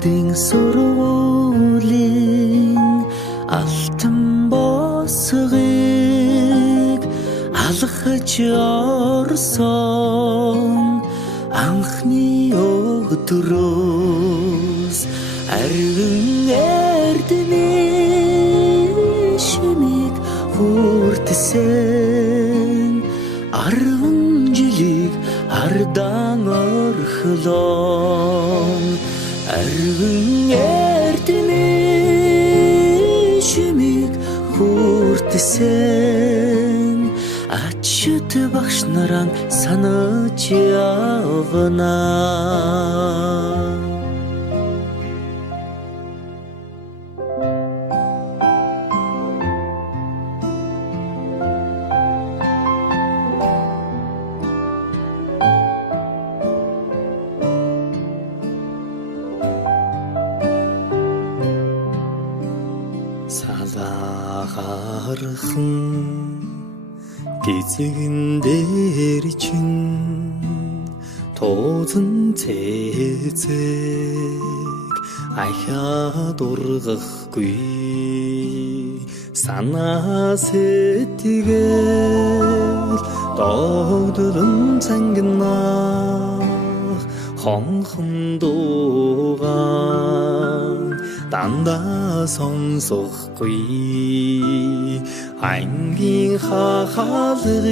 Хүүхдийн сургуулийн алтан босгыг алхаж орсон анхны өдрөөс арвин эрдэнэ шимийг хүртсэн 10 жилиг ардан орхлон арвин эрдэнэ шимийг хүртсэн ачт багш нараа санаж явна. Салаагархан гизэгэн дээр чин тоозон цэцэг ахаад ургахгүй санаа сэтгэл догдолон цангинах хонхон дуугаан дандаа сонсохгүй ангийн хахалгыг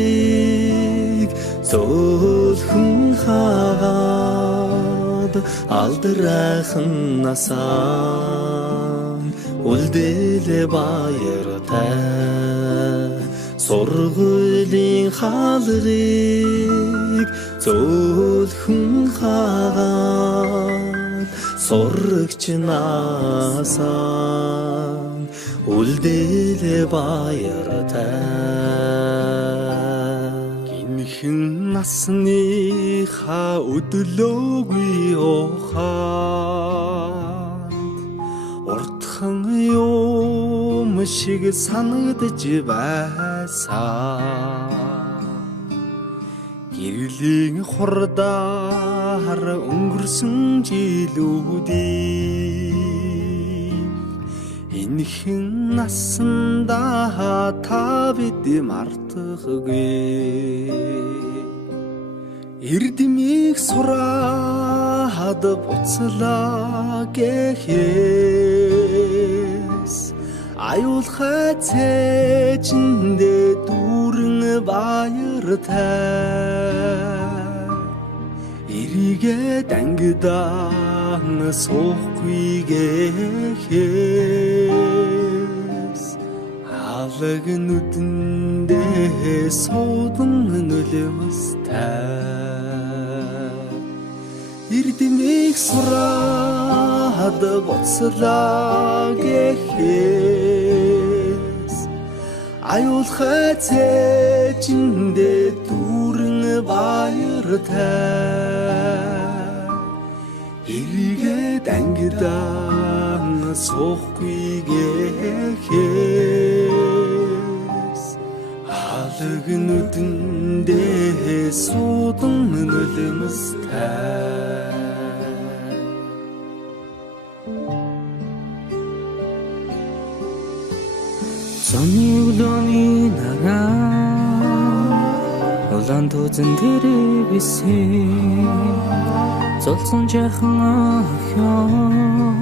зөөлхөн хаад алдрайхан насаа үлдээлээ баяртай сургуулийн хаалгыг зөөлхөн хаад сурагч насаа үлдээлээ баяртай гинхэн насныхаа өдлөөгүй ухаанд уртхан юм шиг санагдаж байсан гэрлийн хурдаар өнгөрсөн жилүүдийг энэхэн насандаа та бид мартахгүй эрдэмийг сураад буцлаа гэхээс аюулхай цээжиндээ дүүрэн баяртай эрийгээ дангидаан суухгүй гэхээс алаг нүдэндээ суудан нөлөөстэй эрдэмийг сураад буцлаа гэхээс аюулхай цээжиндээ дүүрэн баяртай эрийгээ дангидаан суухгүй гэхээс алаг нүдэндээ суудан нөлөөстэй Сони улооны нараа улаан тузан дээрээ бисэн золсон жахан охин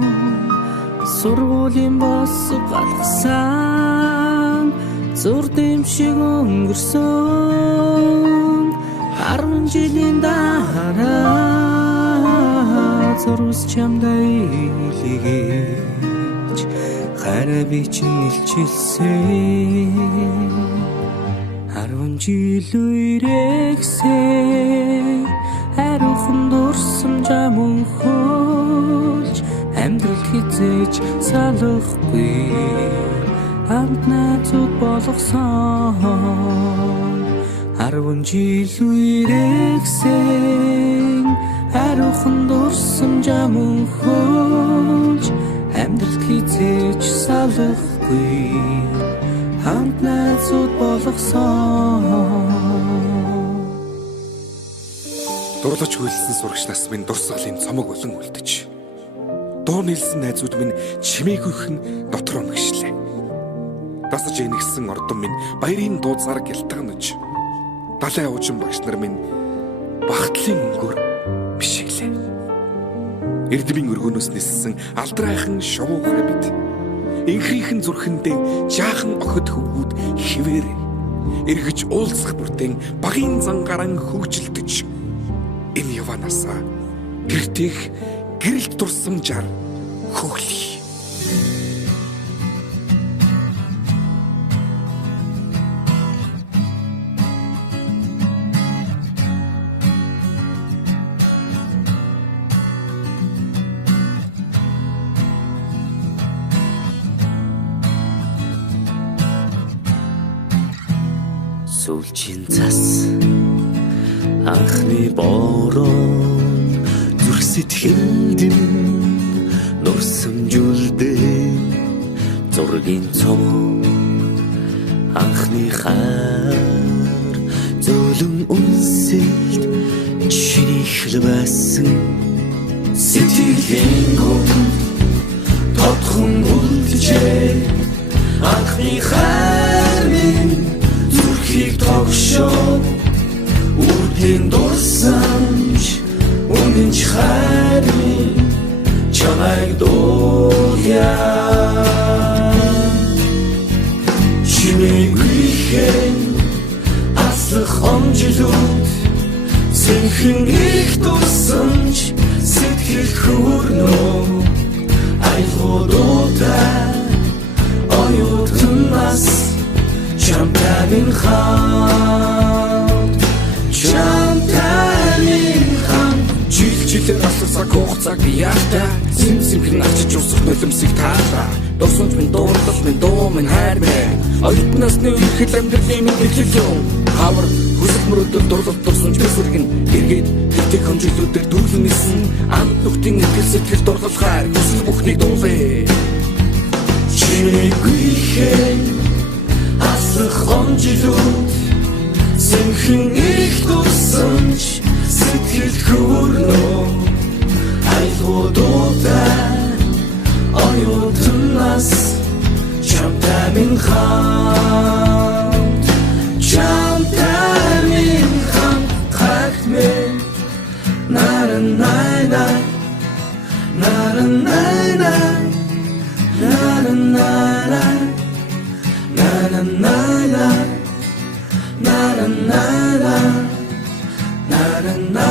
сургуулийн босго галгасан зур дэмшиг өнгөрсөн 10 жилийн дараа зурус чамдаа илгээж хараа би чинь илчилсэн 10 жил үрэгсээ хариухан дурсам жамун хөлж амьдрал хизээж салахгүй хамт найзууд болгосон 10 жил үрэгсээ хариухан дурсам жамун хөлж амьдрал хизээж салахгүй хамт найзууд болгосон дурлаж хүлсэн сурагч нас минь дурсгалын цомог болон үлдэж дуу нийлсэн найзууд минь чимээгүйхэн дотор өнгөшлээ. Дасаж энэгсэн ордон минь баярын дууцаар гялтганаж, далайн уужин багш нар минь багтлын өнгөөр бишиглээ. Эрдмийн өргөнөөс ниссэн алдрайхан шувуугай бид инхрийнхэн зүрхэндээ жаахан охид хөвгүүд хിവэр эргэж уулзах бүртэн багийн зангаран хөгжилдөж энэ яванасаа гэртих гэрэлт дурсамжаар хөглөе. Сүүлчийн цас анхны бороо зүрх сэтгэлд нурсамжуулдээ зургийн цом анхны хаар зөөлөн үнсэлд чинийхл байсан сэтгэлийн гүн тодхон үлджээ анхны хаар минь зүрхийг тогшоо үрдийн дурсамж үнэнч хайрын чамайг дуулъя чимээгүйхэн аслах омжилууд сэнхэн их дурсамж сэтгэл хөөрнөө айлгуудуудаа оюутнаас Чамтайгийн хамт жилээр асарсаг хугацааг яахтаа симхэн ачиж усах нулимсыг таалаа дурсамж минь дуурлал минь дуу минь хайр минь оюутнасны үехэд амьдралын минь нэглэлэн хавар хүсэл мөрөдөл дурлал дурсамж бисэргэн эргээд тэгтэг хэмжүүлүүдээр дүүрэн нисэн амт нүхтийн итгэл сэтгэл дурлал хайр хүсэл бүхнийг дуулъя чимээгүйхэн аслах омжилууд сэнхэн их дурсамж сэтгэл хөөрнөө айлгуудуудаа оюутнаас чамтай минь хамт хагт минь на-на-на-на на-на-на-на на-на-на-на Na na na na na na na na